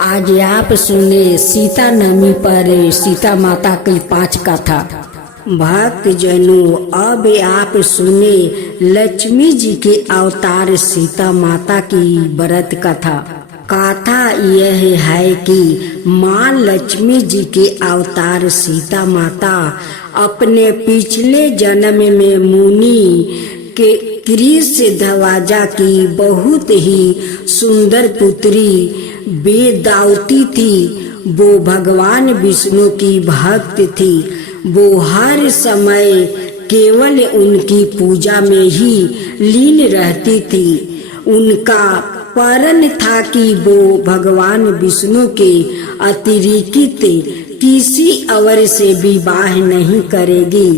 आज आप सुने सीता नवमी पर सीता माता की 5 कथा। भक्त जनों, अब आप सुने लक्ष्मी जी के अवतार सीता माता की व्रत कथा। कथा यह है कि माँ लक्ष्मी जी के अवतार सीता माता अपने पिछले जन्म में मुनि के कृष्णध्वजा की बहुत ही सुंदर पुत्री वेदावती थी। वो भगवान विष्णु की भक्त थी। वो हर समय केवल उनकी पूजा में ही लीन रहती थी। उनका प्रण था कि वो भगवान विष्णु के अतिरिक्त किसी और से विवाह नहीं करेगी।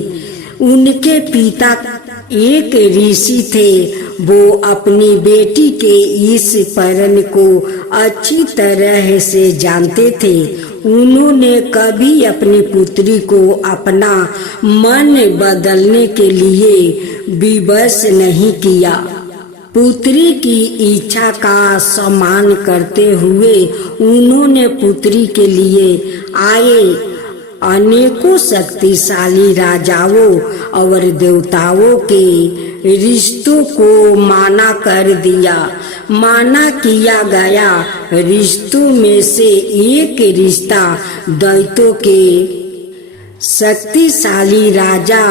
उनके पिता एक ऋषि थे। वो अपनी बेटी के इस प्रण को अच्छी तरह से जानते थे। उन्होंने कभी अपनी पुत्री को अपना मन बदलने के लिए विवश नहीं किया। पुत्री की इच्छा का सम्मान करते हुए उन्होंने पुत्री के लिए आए अनेकों शक्तिशाली राजाओं और देवताओं के रिश्तों को माना कर दिया। माना किया गया रिश्तों में से एक रिश्ता दैत्यों के शक्तिशाली राजा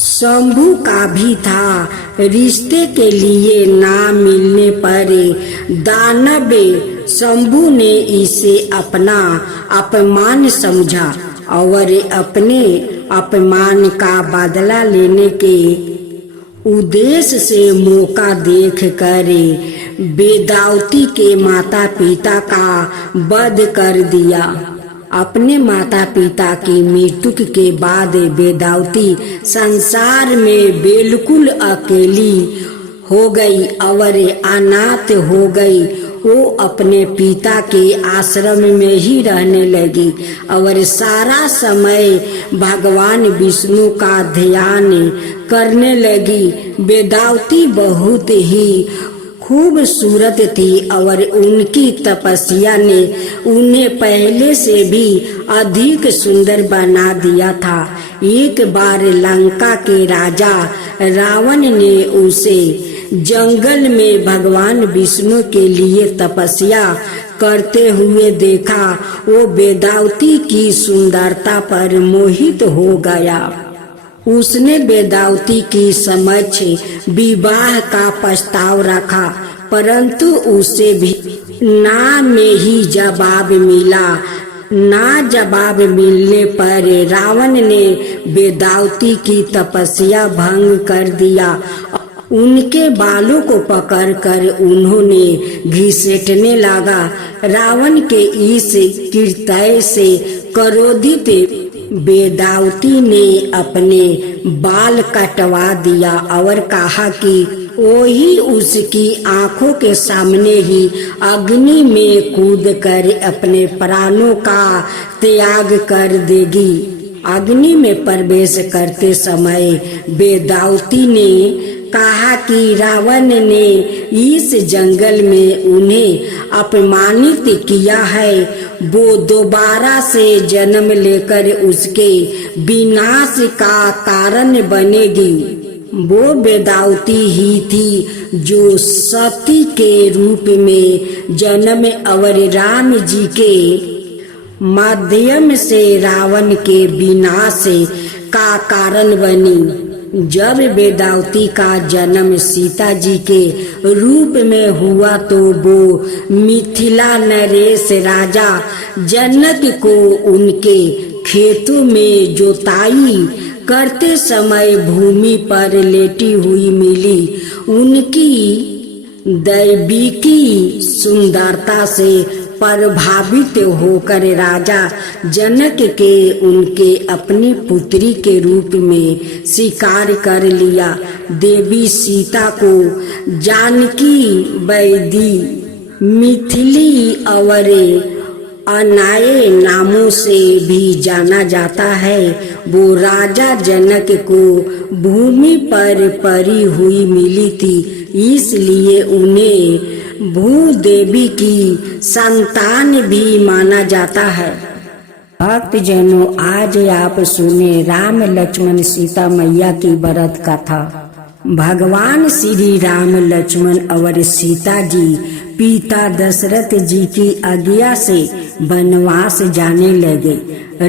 शंभु का भी था। रिश्ते के लिए ना मिलने पर दानव शंभु ने इसे अपना अपमान समझा और अपने अपमान का बदला लेने के उद्देश्य से मौका देख कर वेदावती के माता पिता का वध कर दिया। अपने माता पिता की मृत्यु के बाद वेदावती संसार में बिल्कुल अकेली हो गई और अनाथ हो गई। वो अपने पिता के आश्रम में ही रहने लगी और सारा समय भगवान विष्णु का ध्यान करने लगी। वेदावती बहुत ही खूबसूरत थी और उनकी तपस्या ने उन्हें पहले से भी अधिक सुंदर बना दिया था। एक बार लंका के राजा रावण ने उसे जंगल में भगवान विष्णु के लिए तपस्या करते हुए देखा। वो वेदावती की सुंदरता पर मोहित हो गया। उसने वेदावती की समक्ष विवाह का प्रस्ताव रखा, परंतु उसे भी ना में ही जवाब मिला। ना जवाब मिलने पर रावण ने वेदावती की तपस्या भंग कर दिया। उनके बालों को पकड़कर उन्होंने घसीटने लगा। रावण के इस कृत्य से क्रोधित वेदावती ने अपने बाल कटवा दिया और कहा कि वही उसकी आंखों के सामने ही अग्नि में कूदकर अपने प्राणों का त्याग कर देगी। अग्नि में प्रवेश करते समय वेदावती ने कहा कि रावण ने इस जंगल में उन्हें अपमानित किया है। वो दोबारा से जन्म लेकर उसके विनाश का कारण बनेगी। वो वेदावती ही थी जो सती के रूप में जन्म और राम जी के माध्यम से रावण के विनाश का कारण बनी। जब वेदावती का जन्म सीता जी के रूप में हुआ तो वो मिथिला नरेश राजा जनक को उनके खेतों में जोताई करते समय भूमि पर लेटी हुई मिली। उनकी दैविकी सुंदरता से प्रभावित होकर राजा जनक के उनके अपनी पुत्री के रूप में स्वीकार कर लिया। देवी सीता को जानकी, वैदी, मिथिली और अनाये नामों से भी जाना जाता है। वो राजा जनक को भूमि पर परी हुई मिली थी, इसलिए उन्हें भूदेवी की संतान भी माना जाता है। भक्त जनों, आज आप सुने राम लक्ष्मण सीता मैया की व्रत कथा। भगवान श्री राम लक्ष्मण और सीता जी पिता दशरथ जी की आज्ञा से वनवास जाने लगे।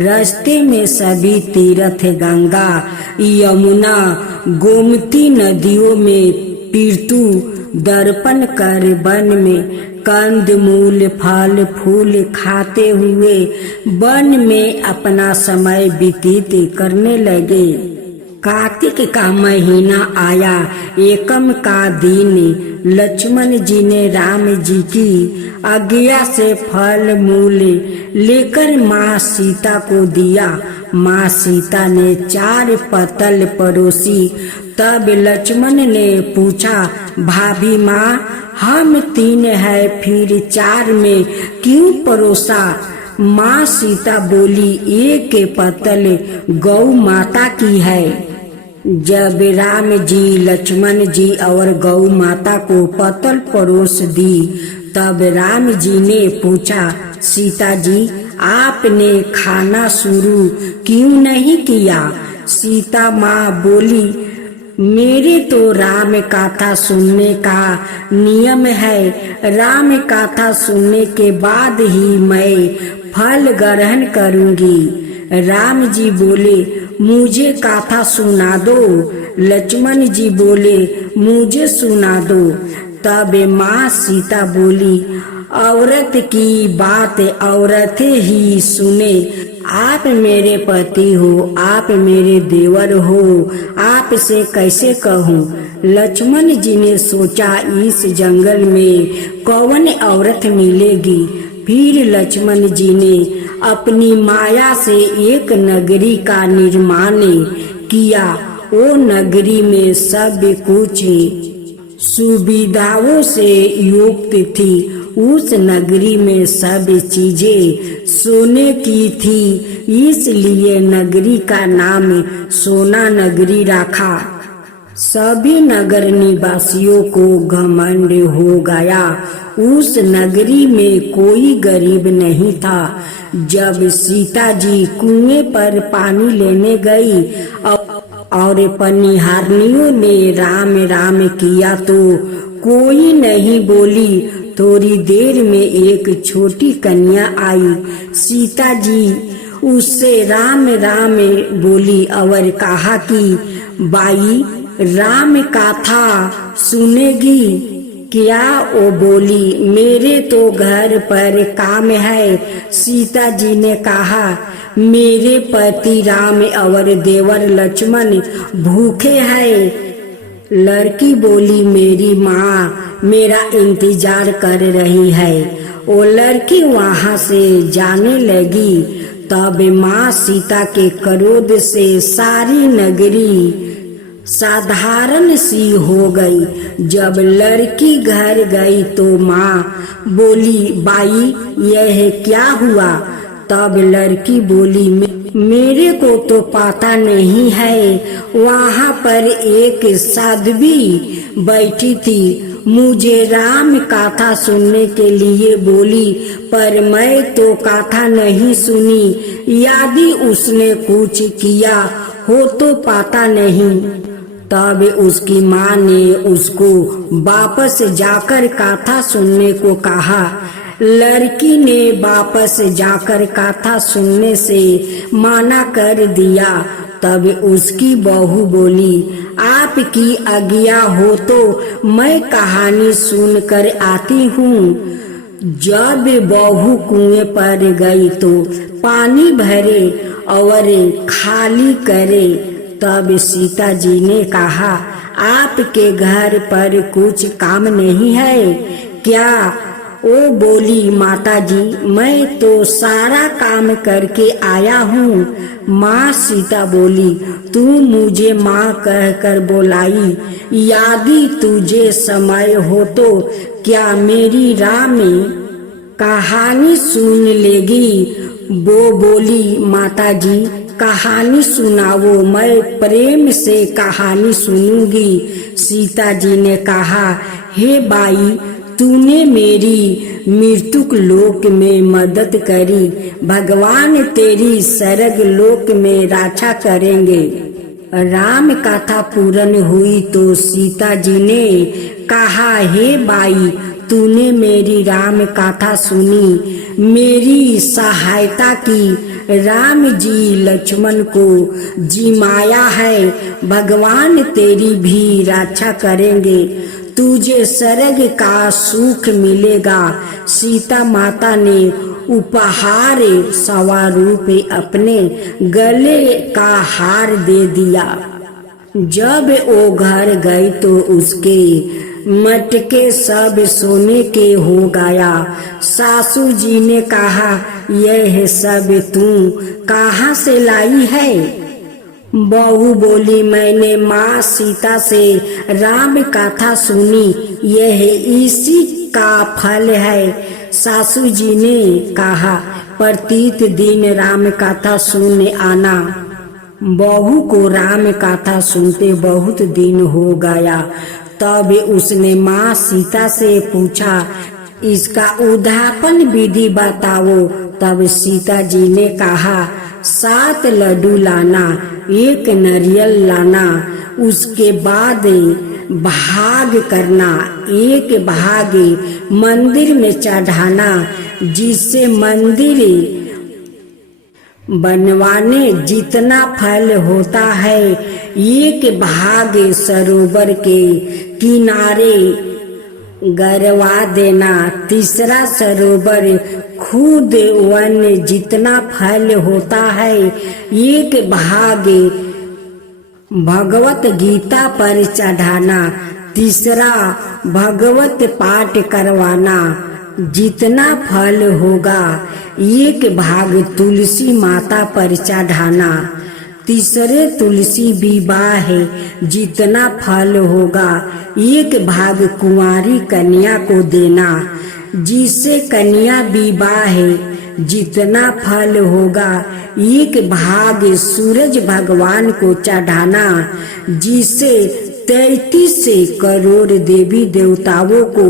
रास्ते में सभी तीर्थ गंगा, यमुना, गोमती नदियों में पितृ दर्पण कर वन में कंद मूल फल फूल खाते हुए वन में अपना समय व्यतीत करने लगे। कार्तिक का महीना आया, एकम का दिन। लक्ष्मण जी ने राम जी की आज्ञा से फल मूल लेकर माँ सीता को दिया। माँ सीता ने 4 पत्तल परोसी। तब लक्ष्मण ने पूछा, भाभी माँ, हम 3 है, फिर 4 में क्यों परोसा? माँ सीता बोली, एक पत्तल गौ माता की है। जब राम जी, लक्ष्मण जी और गौ माता को पत्तल परोस दी, तब राम जी ने पूछा, सीता जी, आपने खाना शुरू क्यों नहीं किया? सीता माँ बोली, मेरे तो राम कथा सुनने का नियम है। राम कथा सुनने के बाद ही मैं फल ग्रहण करूंगी। राम जी बोले, मुझे कथा सुना दो। लक्ष्मण जी बोले, मुझे सुना दो। तब माँ सीता बोली, औरत की बात औरत ही सुने। आप मेरे पति हो, आप मेरे देवर हो, आपसे कैसे कहूँ? लक्ष्मण जी ने सोचा, इस जंगल में कौन औरत मिलेगी? फिर लक्ष्मण जी ने अपनी माया से एक नगरी का निर्माण किया। वो नगरी में सब कुछ सुविधाओं से युक्त थी। उस नगरी में सब चीजें सोने की थी, इसलिए नगरी का नाम सोना नगरी रखा। सभी नगर निवासियों को घमंड हो गया। उस नगरी में कोई गरीब नहीं था। जब सीता जी कुएं पर पानी लेने गई और पनिहारनियों ने राम राम किया तो कोई नहीं बोली। थोड़ी देर में एक छोटी कन्या आई। सीता जी उससे राम राम बोली और कहा कि बाई, राम कथा सुनेगी क्या? वो बोली, मेरे तो घर पर काम है। सीता जी ने कहा, मेरे पति राम और देवर लक्ष्मण भूखे हैं। लड़की बोली, मेरी माँ मेरा इंतजार कर रही है। वो लड़की वहाँ से जाने लगी। तब माँ सीता के क्रोध से सारी नगरी साधारण सी हो गई। जब लड़की घर गई तो माँ बोली, बाई, यह क्या हुआ? तब लड़की बोली, मेरे को तो पता नहीं है। वहाँ पर एक साध्वी बैठी थी, मुझे राम कथा सुनने के लिए बोली, पर मैं तो कथा नहीं सुनी। यदि उसने कुछ किया हो तो पता नहीं। तब उसकी माँ ने उसको वापस जाकर कथा सुनने को कहा। लड़की ने वापस जाकर कथा सुनने से मना कर दिया। तब उसकी बहू बोली, आपकी आज्ञा हो तो मैं कहानी सुनकर आती हूँ। जब बहू कुएं पर गई तो पानी भरे और खाली करे। तब सीता जी ने कहा, आपके घर पर कुछ काम नहीं है क्या? वो बोली, माता जी, मैं तो सारा काम करके आया हूँ। माँ सीता बोली, तू मुझे माँ कहकर बोलाई। यदि तुझे समय हो तो क्या मेरी राम कहानी सुन लेगी? वो बोली, माता जी, कहानी सुनाओ, मैं प्रेम से कहानी सुनूंगी। सीता जी ने कहा, हे बाई, तूने मेरी मृत्युक लोक में मदद करी, भगवान तेरी सरग लोक में रक्षा करेंगे। राम कथा पूर्ण हुई तो सीता जी ने कहा, हे बाई, तूने मेरी राम कथा सुनी, मेरी सहायता की। राम जी लक्ष्मण को जिमाया है, भगवान तेरी भी रक्षा करेंगे, तुझे स्वर्ग का सुख मिलेगा। सीता माता ने उपहार स्वरूप अपने गले का हार दे दिया। जब वो घर गई तो उसके मटके सब सोने के हो गया। सासू जी ने कहा, यह सब तू कहाँ से लाई है? बहू बोली, मैंने माँ सीता से राम कथा सुनी, यह इसी का फल है। सासू जी ने कहा, प्रत्येक दिन राम कथा सुनने आना। बहू को राम कथा सुनते बहुत दिन हो गया। तब उसने माँ सीता से पूछा, इसका उद्यापन विधि बताओ। तब सीता जी ने कहा, 7 लड्डू लाना, 1 नारियल लाना, उसके बाद भाग करना, 1 भाग मंदिर में चढ़ाना, जिससे मंदिर बनवाने जितना फल होता है, 1 भाग सरोवर के किनारे गरवा देना, 3रा सरोवर खुद वन जितना फल होता है, 1 भाग भगवत गीता पर चढ़ाना, 3रा भगवत पाठ करवाना, जितना फल होगा 1 भाग तुलसी माता पर चढ़ाना, 3रे तुलसी विवाह जितना फल होगा 1 भाग कुंवारी कन्या को देना, जिससे कन्या विवाह जितना फल होगा 1 भाग सूरज भगवान को चढ़ाना, जिससे 33 करोड़ देवी देवताओं को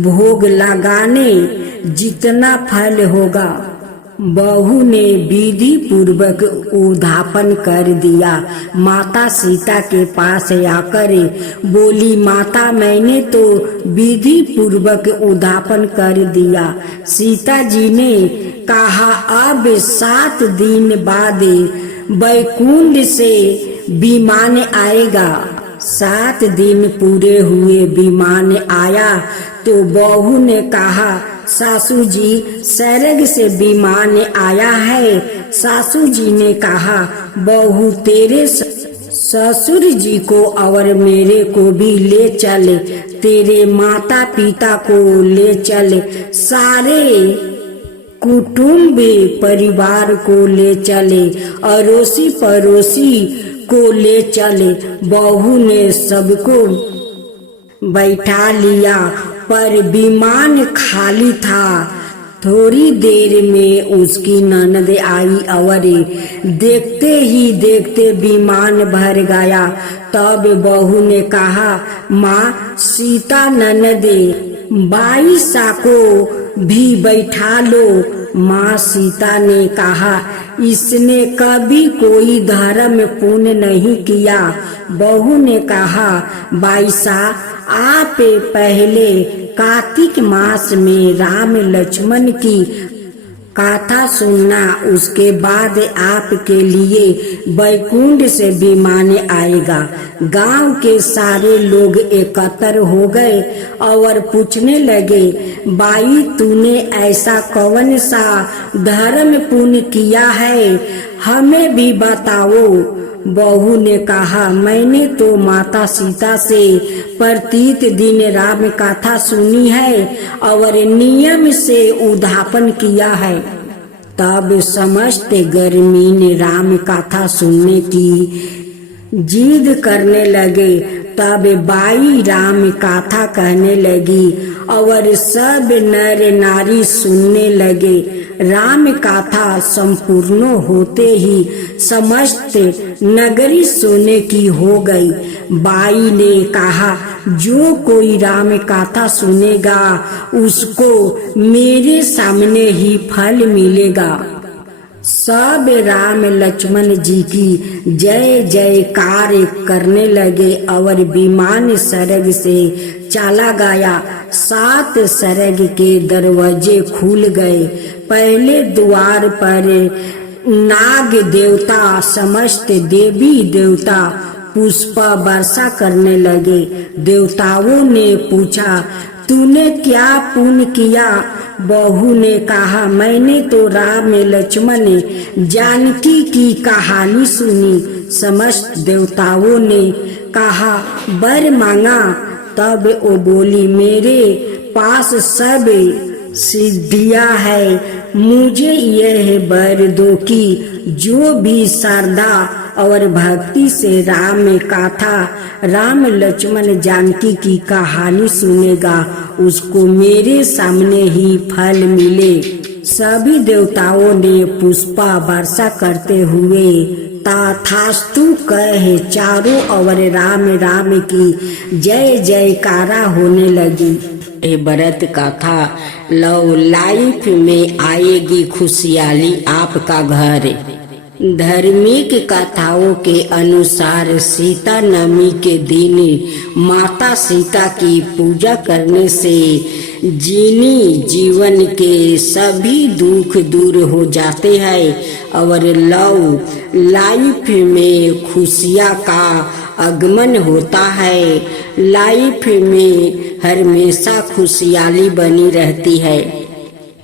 भोग लगाने जितना फल होगा। बहू ने विधि पूर्वक उद्यापन कर दिया। माता सीता के पास आकर बोली, माता, मैंने तो विधि पूर्वक उद्यापन कर दिया। सीता जी ने कहा, अब 7 दिन बाद वैकुंठ से विमान आएगा। 7 दिन पूरे हुए विमान आया तो बहू ने कहा, सासू जी, स्वर्ग से विमान आया है। सासू जी ने कहा, बहू, तेरे ससुर जी को और मेरे को भी ले चल, तेरे माता पिता को ले चल, सारे कुटुंब परिवार को ले चले, अड़ोसी पड़ोसी को ले चले। बहू ने सबको बैठा लिया, पर विमान खाली था। थोड़ी देर में उसकी ननद आई और देखते ही देखते विमान भर गया। तब बहू ने कहा, माँ सीता ननद, बाईसा को भी बैठा लो। माँ सीता ने कहा, इसने कभी कोई धर्म पुण्य नहीं किया। बहू ने कहा, बाईसा, आप पहले कार्तिक मास में राम लक्ष्मण की कथा सुनना, उसके बाद आपके लिए वैकुंठ से विमान आएगा। गांव के सारे लोग एकत्र हो गए और पूछने लगे, बाई, तूने ऐसा कौन सा धर्म पुण्य किया है, हमें भी बताओ। बहू ने कहा, मैंने तो माता सीता से प्रत्येक दिन राम कथा सुनी है और नियम से उद्यापन किया है। तब समस्त गर्मी ने राम कथा सुनने की जिद करने लगे। तब बाई राम कथा कहने लगी और सब नर नारी सुनने लगे। राम कथा संपूर्ण होते ही समस्त नगरी सोने की हो गई। बाई ने कहा, जो कोई राम कथा सुनेगा उसको मेरे सामने ही फल मिलेगा। सब राम लक्ष्मण जी की जय जयकार करने लगे और विमान स्वर्ग से चला गया। 7 स्वर्ग के दरवाजे खुल गए। पहले द्वार पर नाग देवता समस्त देवी देवता पुष्प वर्षा करने लगे। देवताओं ने पूछा, तूने क्या पुण्य किया? बहू ने कहा, मैंने तो राम लक्ष्मण जानकी की कहानी सुनी। समस्त देवताओं ने कहा, वर मांगा। तब वो बोली, मेरे पास सब सिद्धियां है, मुझे यह वर दो कि जो भी श्रद्धा और भक्ति से राम कथा राम लक्ष्मण जानकी की कहानी सुनेगा उसको मेरे सामने ही फल मिले। सभी देवताओं ने पुष्पा वर्षा करते हुए तथास्तु कहे चारों ओर राम राम की जय जयकारा होने लगी। ये व्रत कथा लव लाइफ में आएगी खुशहाली आपका घर। धार्मिक कथाओं के अनुसार सीता नवमी के दिन माता सीता की पूजा करने से जीवन के सभी दुख दूर हो जाते हैं और लव लाइफ में खुशियाँ का आगमन होता है। लाइफ में हमेशा खुशहाली बनी रहती है।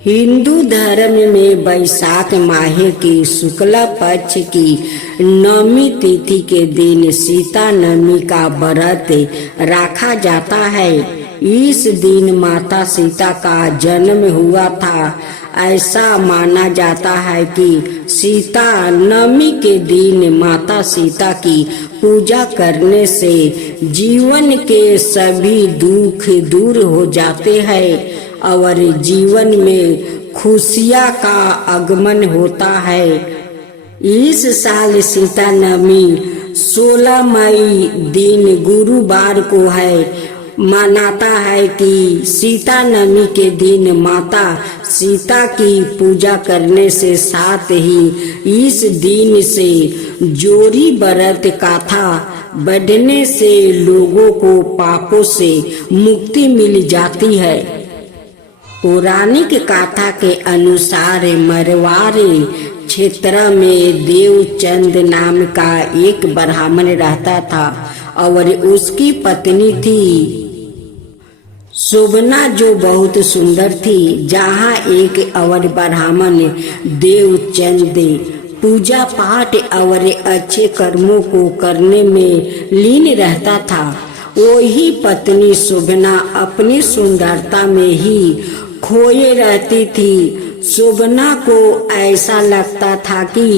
हिंदू धर्म में वैशाख माह की शुक्ला पक्ष की नवमी तिथि के दिन सीता नवमी का व्रत रखा जाता है। इस दिन माता सीता का जन्म हुआ था। ऐसा माना जाता है कि सीता नवमी के दिन माता सीता की पूजा करने से जीवन के सभी दुख दूर हो जाते हैं और जीवन में खुशियाँ का आगमन होता है। इस साल सीता नवमी 16 मई दिन गुरुवार को है। मानता है कि सीता नवमी के दिन माता सीता की पूजा करने से साथ ही इस दिन से जोड़ी व्रत कथा बढ़ने से लोगों को पापों से मुक्ति मिल जाती है। पौराणिक कथा के अनुसार मरवाड़ी क्षेत्र में देवचंद नाम का एक ब्राह्मण रहता था और उसकी पत्नी थी शोभना जो बहुत सुंदर थी। जहाँ एक और ब्राह्मण देवचंद पूजा पाठ और अच्छे कर्मों को करने में लीन रहता था, वही पत्नी शोभना अपनी सुंदरता में ही खोए रहती थी। शोभना को ऐसा लगता था कि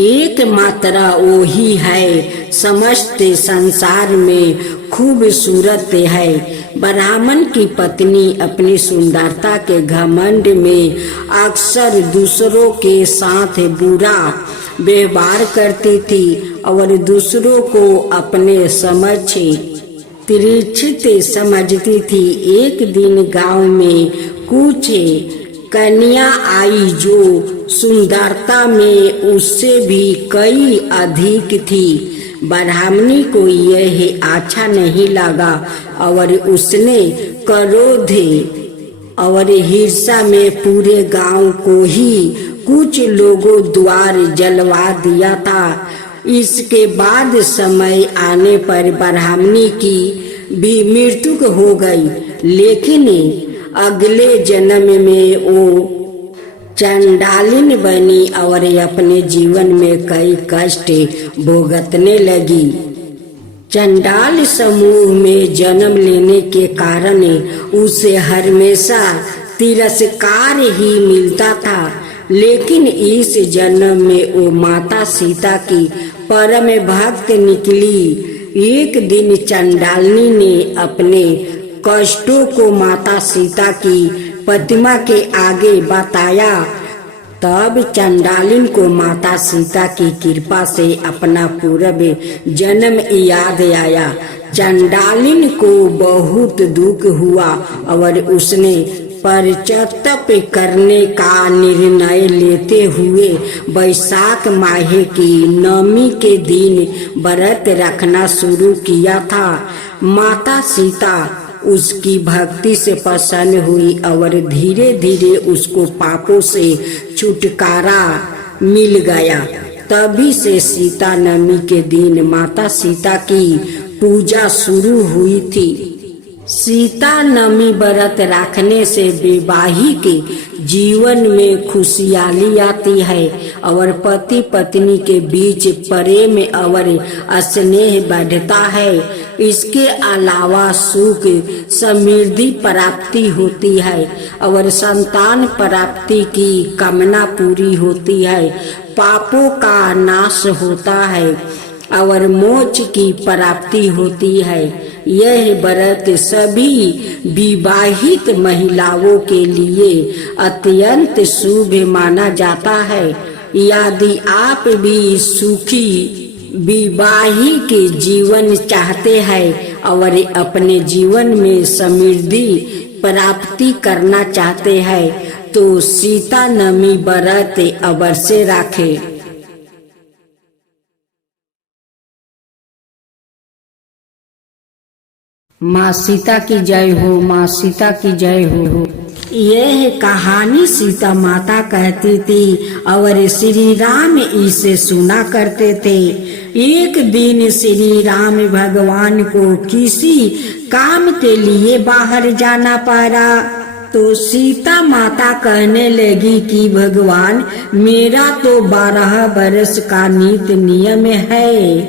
एकमात्र वही है, समस्त संसार में खूबसूरत है। ब्राह्मण की पत्नी अपनी सुंदरता के घमंड में अक्सर दूसरों के साथ बुरा व्यवहार करती थी और दूसरों को अपने समक्ष तिरछित समझती थी। एक दिन गांव में कुछ कन्या आई जो सुंदरता में उससे भी कई अधिक थी। ब्राह्मणी को यह अच्छा नहीं लगा और उसने क्रोध और हिंसा में पूरे गांव को ही कुछ लोगों द्वारा जलवा दिया था। इसके बाद समय आने पर ब्राह्मणी की भी मृत्यु हो गई, लेकिन अगले जन्म में वो चंडालिन बनी और अपने जीवन में कई कष्ट भुगतने लगी। चंडाल समूह में जन्म लेने के कारण उसे हमेशा तिरस्कार ही मिलता था, लेकिन इस जन्म में वो माता सीता की परम भक्त निकली। एक दिन चंडालिनी ने अपने कष्टों को माता सीता की प्रतिमा के आगे बताया। तब चंडालिन को माता सीता की कृपा से अपना पूर्व जन्म याद आया। चंडालिन को बहुत दुख हुआ और उसने पश्चाताप करने का निर्णय लेते हुए वैशाख माह की नवमी के दिन व्रत रखना शुरू किया था। माता सीता उसकी भक्ति से प्रसन्न हुई और धीरे धीरे उसको पापों से छुटकारा मिल गया। तभी से सीता नवमी के दिन माता सीता की पूजा शुरू हुई थी। सीता नवमी व्रत रखने से वैवाहिक जीवन में खुशहाली आती है और पति पत्नी के बीच प्रेम और स्नेह बढ़ता है। इसके अलावा सुख समृद्धि प्राप्ति होती है और संतान प्राप्ति की कामना पूरी होती है। पापों का नाश होता है और मोक्ष की प्राप्ति होती है। यह व्रत सभी विवाहित महिलाओं के लिए अत्यंत शुभ माना जाता है। यदि आप भी सुखी वैवाहिक जीवन चाहते हैं और अपने जीवन में समृद्धि प्राप्ति करना चाहते हैं तो सीता नवमी व्रत अवश्य रखें। माँ सीता की जय हो, माँ सीता की जय हो। यह कहानी सीता माता कहती थी और श्री राम इसे सुना करते थे। एक दिन श्री राम भगवान को किसी काम के लिए बाहर जाना पड़ा तो सीता माता कहने लगी कि भगवान, मेरा तो 12 वर्ष का नित नियम है।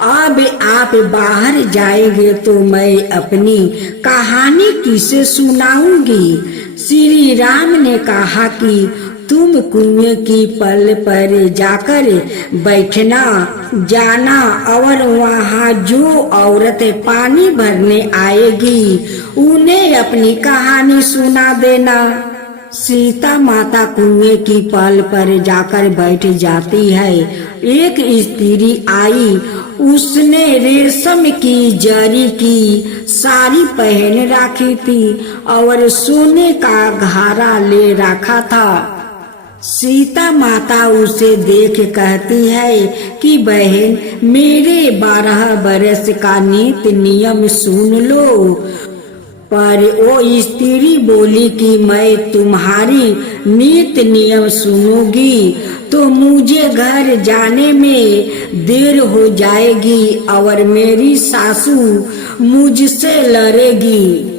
अब आप बाहर जाएंगे तो मैं अपनी कहानी किसे सुनाऊंगी। श्री राम ने कहा कि तुम कुएं की पल पर जाकर बैठना जाना और वहाँ जो औरत पानी भरने आएगी उन्हें अपनी कहानी सुना देना। सीता माता कुएं की पल पर जाकर बैठ जाती है। एक स्त्री आई, उसने रेशम की जरी की साड़ी पहन रखी थी और सोने का घारा ले रखा था। सीता माता उसे देख कहती है कि बहन, मेरे 12 वर्ष का नित नियम सुन लो। पर वो स्त्री बोली कि मैं तुम्हारी नित नियम सुनूंगी तो मुझे घर जाने में देर हो जाएगी और मेरी सासू मुझसे लड़ेगी।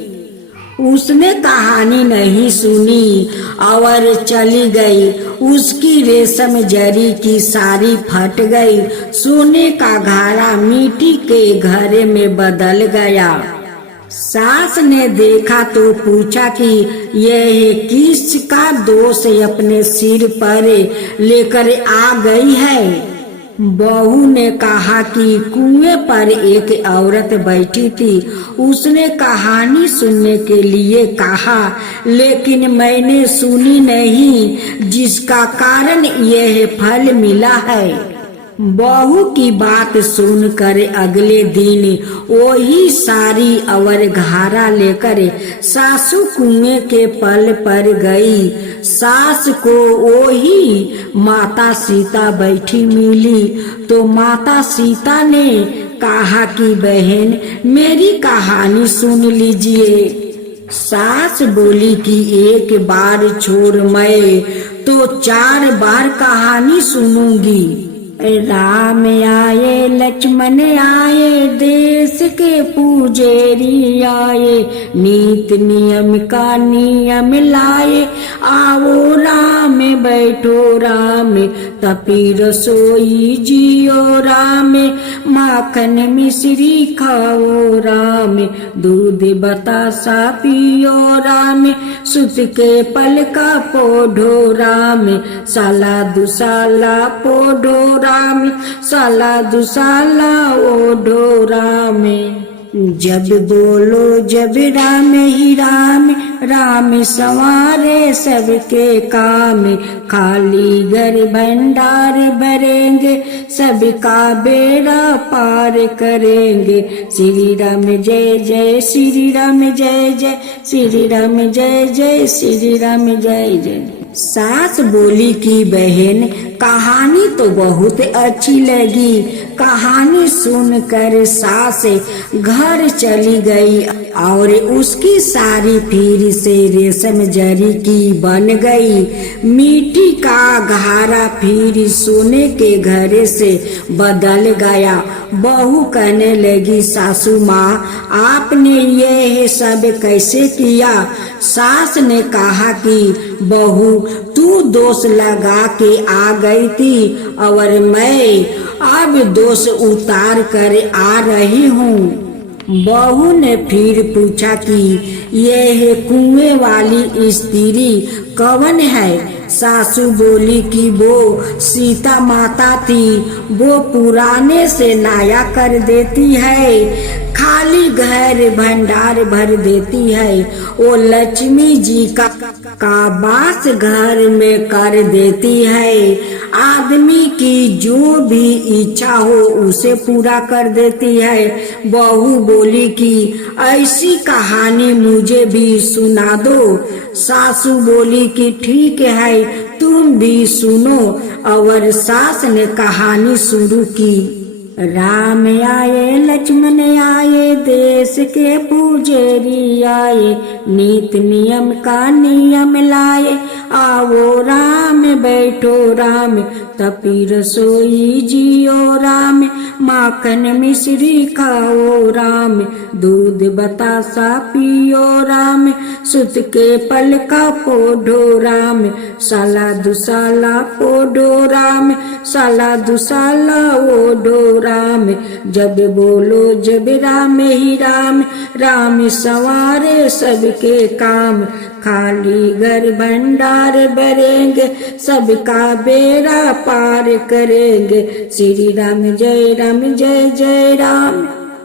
उसने कहानी नहीं सुनी और चली गई। उसकी रेशम जरी की साड़ी फट गई, सोने का घारा मिट्टी के घड़े में बदल गया। सास ने देखा तो पूछा कि यह किसका दोष अपने सिर पर लेकर आ गई है। बहू ने कहा कि कुएं पर एक औरत बैठी थी, उसने कहानी सुनने के लिए कहा लेकिन मैंने सुनी नहीं, जिसका कारण यह फल मिला है। बहू की बात सुनकर अगले दिन वही साड़ी और घारा लेकर सासू कुएं के पल पर गई। सास को वही माता सीता बैठी मिली तो माता सीता ने कहा कि बहन, मेरी कहानी सुन लीजिए। सास बोली कि एक बार छोड़ मैं तो 4 बार कहानी सुनूंगी। राम आए, लक्ष्मण आए, देश के पूजेरी आए, नीत नियम का नियम लाए, आओ राम बैठो राम, तपी रसोई जियो राम, माखन मिश्री खाओ राम, दूध बतासा पियो राम, सुत के पलका पोढोरा में, साला दुसाला पोढोरा में, साला दुसाला ओढोरा में। जब बोलो जब राम ही राम, राम संवारे सबके काम, खाली घर भंडार भरेंगे, सबका बेड़ा पार करेंगे। श्री राम जय जय, श्री राम जय जय, श्री राम जय जय, श्री राम जय जय। सास बोली कि बहन कहानी तो बहुत अच्छी लगी। कहानी सुनकर सास घर चली गई और उसकी साड़ी फिर से रेशम जरी की बन गई। मिट्टी का घारा फिर सोने के घड़े से बदल गया। बहू कहने लगी, सासू माँ आपने ये सब कैसे किया? सास ने कहा कि बहू तू दोष लगा के आ गई थी और मैं अब दोष उतार कर आ रही हूँ। बहू ने फिर पूछा कि यह कुएं वाली स्त्री कौन है? सासू बोली कि वो सीता माता थी, वो पुराने से नया कर देती है, खाली घर भंडार भर देती है। वो लक्ष्मी जी का वास घर में कर देती है। आदमी की जो भी इच्छा हो उसे पूरा कर देती है। बहू बोली कि ऐसी कहानी मुझे भी सुना दो। सासू बोली कि ठीक है तुम भी सुनो। और सास ने कहानी शुरू की। राम आए लक्ष्मण आए, देश के पुजारी आए, नीत नियम का नियम लाए, आओ राम बैठो राम, तपी रसोई जियो राम, माखन मिश्री खाओ राम, दूध बतासा पियो राम, सुत के पलका पोढो राम, साला दुसाला पोढो राम, साला दुसाला ओढो राम। जब बोलो जब राम ही राम, राम संवारे सबके काम, खाली घर भंडार भरेंगे, सबका बेड़ा पार करेंगे। श्री राम जय राम जय जय राम।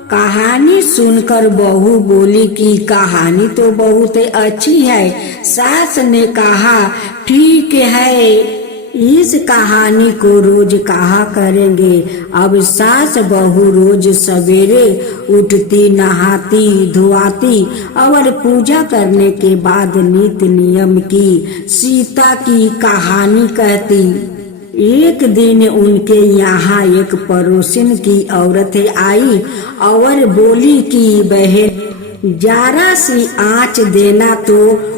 कहानी सुनकर बहू बोली कि कहानी तो बहुत अच्छी है। सास ने कहा ठीक है, इस कहानी को रोज कहा करेंगे। अब सास बहू रोज सवेरे उठती, नहाती धुआती और पूजा करने के बाद नित्य नियम की सीता की कहानी कहती। एक दिन उनके यहाँ एक पड़ोसिन की औरत आई और बोली कि बहन जरा सी आँच देना। तो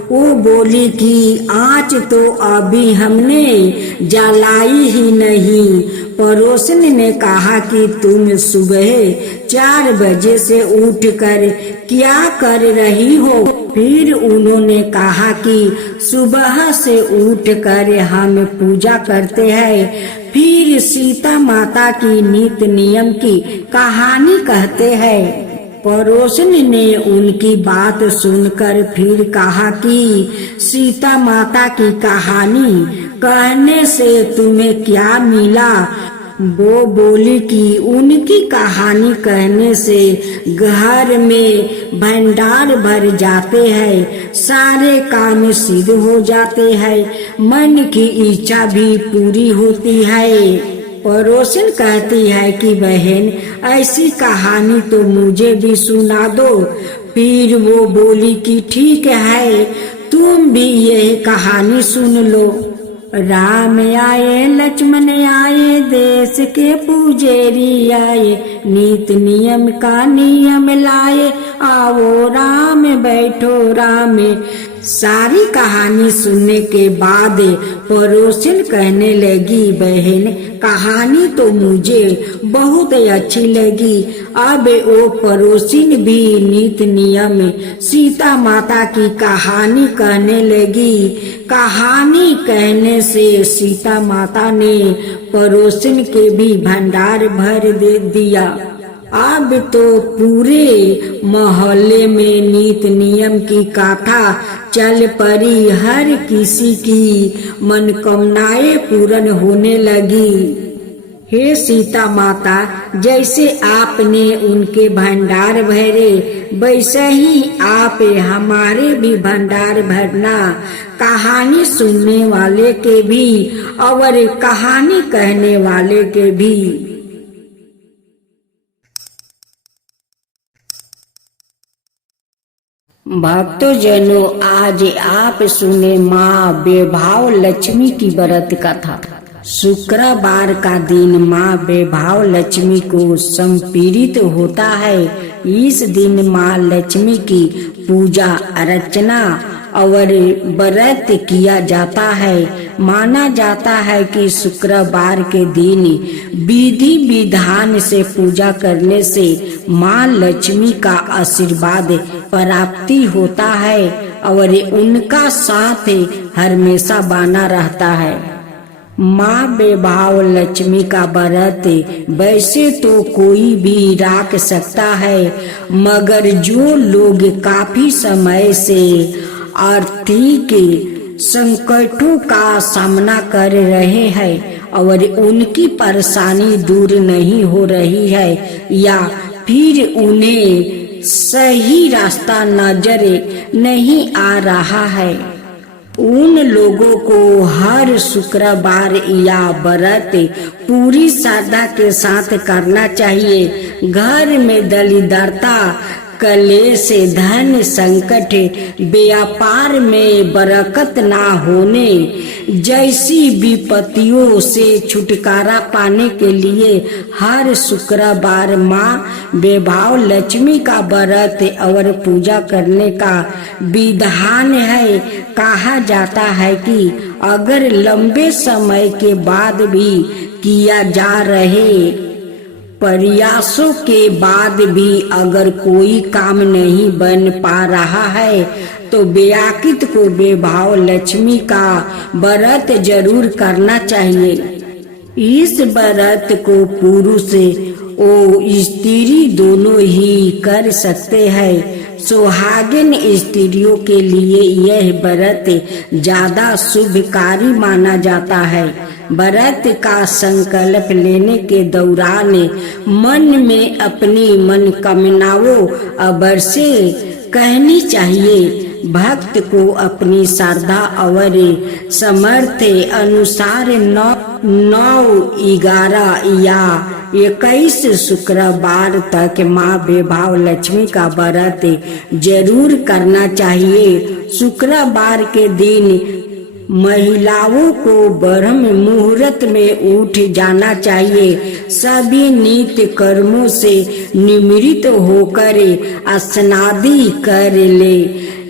वो बोली कि आँच तो अभी हमने जलाई ही नहीं। पड़ोसन ने कहा कि तुम सुबह 4 बजे से उठकर क्या कर रही हो? फिर उन्होंने कहा कि सुबह से उठकर हम पूजा करते हैं, फिर सीता माता की नित्य नियम की कहानी कहते हैं। पड़ोसन ने उनकी बात सुनकर फिर कहा कि सीता माता की कहानी कहने से तुम्हें क्या मिला? वो बोली कि उनकी कहानी कहने से घर में भंडार भर जाते हैं, सारे काम सिद्ध हो जाते हैं, मन की इच्छा भी पूरी होती है। पड़ोसन कहती है कि बहन ऐसी कहानी तो मुझे भी सुना दो। फिर वो बोली कि ठीक है तुम भी यह कहानी सुन लो। राम आए लक्ष्मण आए, देश के पुजारी आए, नीत नियम का नियम लाए, आओ राम बैठो राम। सारी कहानी सुनने के बाद पड़ोसिन कहने लगी बहन कहानी तो मुझे बहुत अच्छी लगी। अब वो पड़ोसिन भी नित नियम सीता माता की कहानी कहने लगी। कहानी कहने से सीता माता ने पड़ोसिन के भी भंडार भर दे दिया। अब तो पूरे मोहल्ले में नीत नियम की गाथा चल पड़ी। हर किसी की मनोकामनाएं पूर्ण होने लगी। हे सीता माता, जैसे आपने उनके भंडार भरे, वैसे ही आप हमारे भी भंडार भरना। कहानी सुनने वाले के भी और कहानी कहने वाले के भी। भक्तजनों, आज आप सुने माँ बेभाव लक्ष्मी की व्रत कथा। शुक्रवार का दिन माँ बेभाव लक्ष्मी को समर्पित होता है। इस दिन माँ लक्ष्मी की पूजा अर्चना और व्रत किया जाता है। माना जाता है कि शुक्रवार के दिन विधि विधान से पूजा करने से माँ लक्ष्मी का आशीर्वाद प्राप्ति होता है और उनका साथ हमेशा बना रहता है। माँ बेभाव लक्ष्मी का व्रत वैसे तो कोई भी रख सकता है, मगर जो लोग काफी समय से आर्थिक संकटों का सामना कर रहे हैं और उनकी परेशानी दूर नहीं हो रही है, या फिर उन्हें सही रास्ता नजर नहीं आ रहा है, उन लोगों को हर शुक्रवार या व्रत पूरी श्रद्धा के साथ करना चाहिए। घर में दरिद्रता, कलेश, धन संकट, व्यापार में बरकत ना होने जैसी विपत्तियों से छुटकारा पाने के लिए हर शुक्रवार माँ बेभाव लक्ष्मी का व्रत और पूजा करने का विधान है। कहा जाता है कि अगर लंबे समय के बाद भी किया जा रहे प्रयासों के बाद भी अगर कोई काम नहीं बन पा रहा है, तो व्याकित को बेभाव लक्ष्मी का व्रत जरूर करना चाहिए। इस व्रत को पुरुष और स्त्री दोनों ही कर सकते हैं। सुहागिन स्त्रियों के लिए यह व्रत ज्यादा शुभकारी माना जाता है। व्रत का संकल्प लेने के दौरान मन में अपनी मनोकामनाओं अवश्य कहनी चाहिए। भक्त को अपनी श्रद्धा और सामर्थ्य अनुसार 9, 11 या 21 शुक्रवार तक माँ बेभाव लक्ष्मी का व्रत जरूर करना चाहिए। शुक्रवार के दिन महिलाओं को ब्रह्म मुहूर्त में उठ जाना चाहिए। सभी नित्य कर्मों से निवृत्त होकर स्नादि कर ले।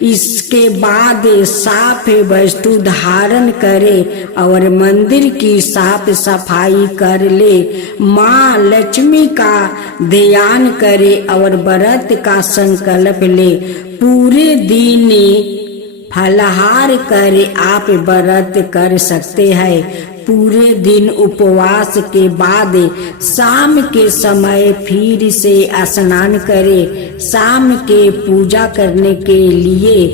इसके बाद साफ वस्तु धारण करे और मंदिर की साफ सफाई कर ले। माँ लक्ष्मी का ध्यान करे और व्रत का संकल्प ले। पूरे दिन फलाहार कर आप व्रत कर सकते हैं। पूरे दिन उपवास के बाद शाम के समय फिर से स्नान करें। शाम के पूजा करने के लिए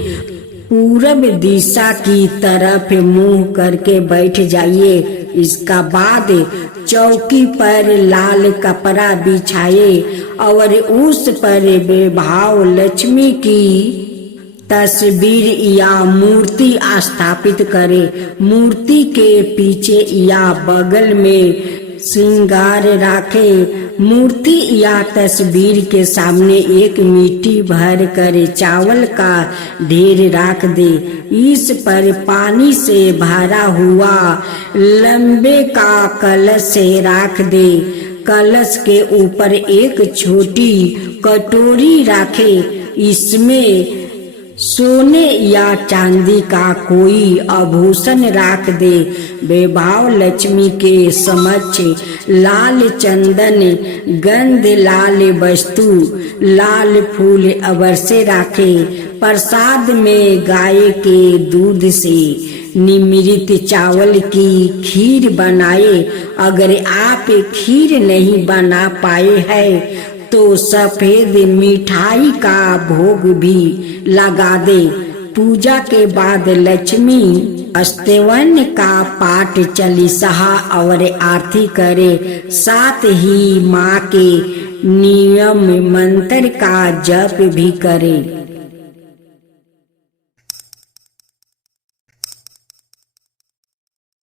पूरब दिशा की तरफ मुंह करके बैठ जाइए। इसका बाद चौकी पर लाल कपड़ा बिछाए और उस पर बेभाव लक्ष्मी की तस्वीर या मूर्ति स्थापित करें। मूर्ति के पीछे या बगल में श्रृंगार रखें। मूर्ति या तस्वीर के सामने एक मिट्टी भर कर चावल का ढेर रख दे। इस पर पानी से भरा हुआ लंबे का कलश रख दे। कलश के ऊपर एक छोटी कटोरी रखे। इसमें सोने या चांदी का कोई आभूषण रख दे। बेभाव लक्ष्मी के समक्ष लाल चंदन, गंध, लाल वस्तु, लाल फूल अवश्य रखे। प्रसाद में गाय के दूध से निमिरित चावल की खीर बनाए। अगर आप खीर नहीं बना पाए हैं तो सफेद मिठाई का भोग भी लगा दे। पूजा के बाद लक्ष्मी स्तवन का पाठ चालीसा और आरती करे, साथ ही माँ के नियम मंत्र का जप भी करे।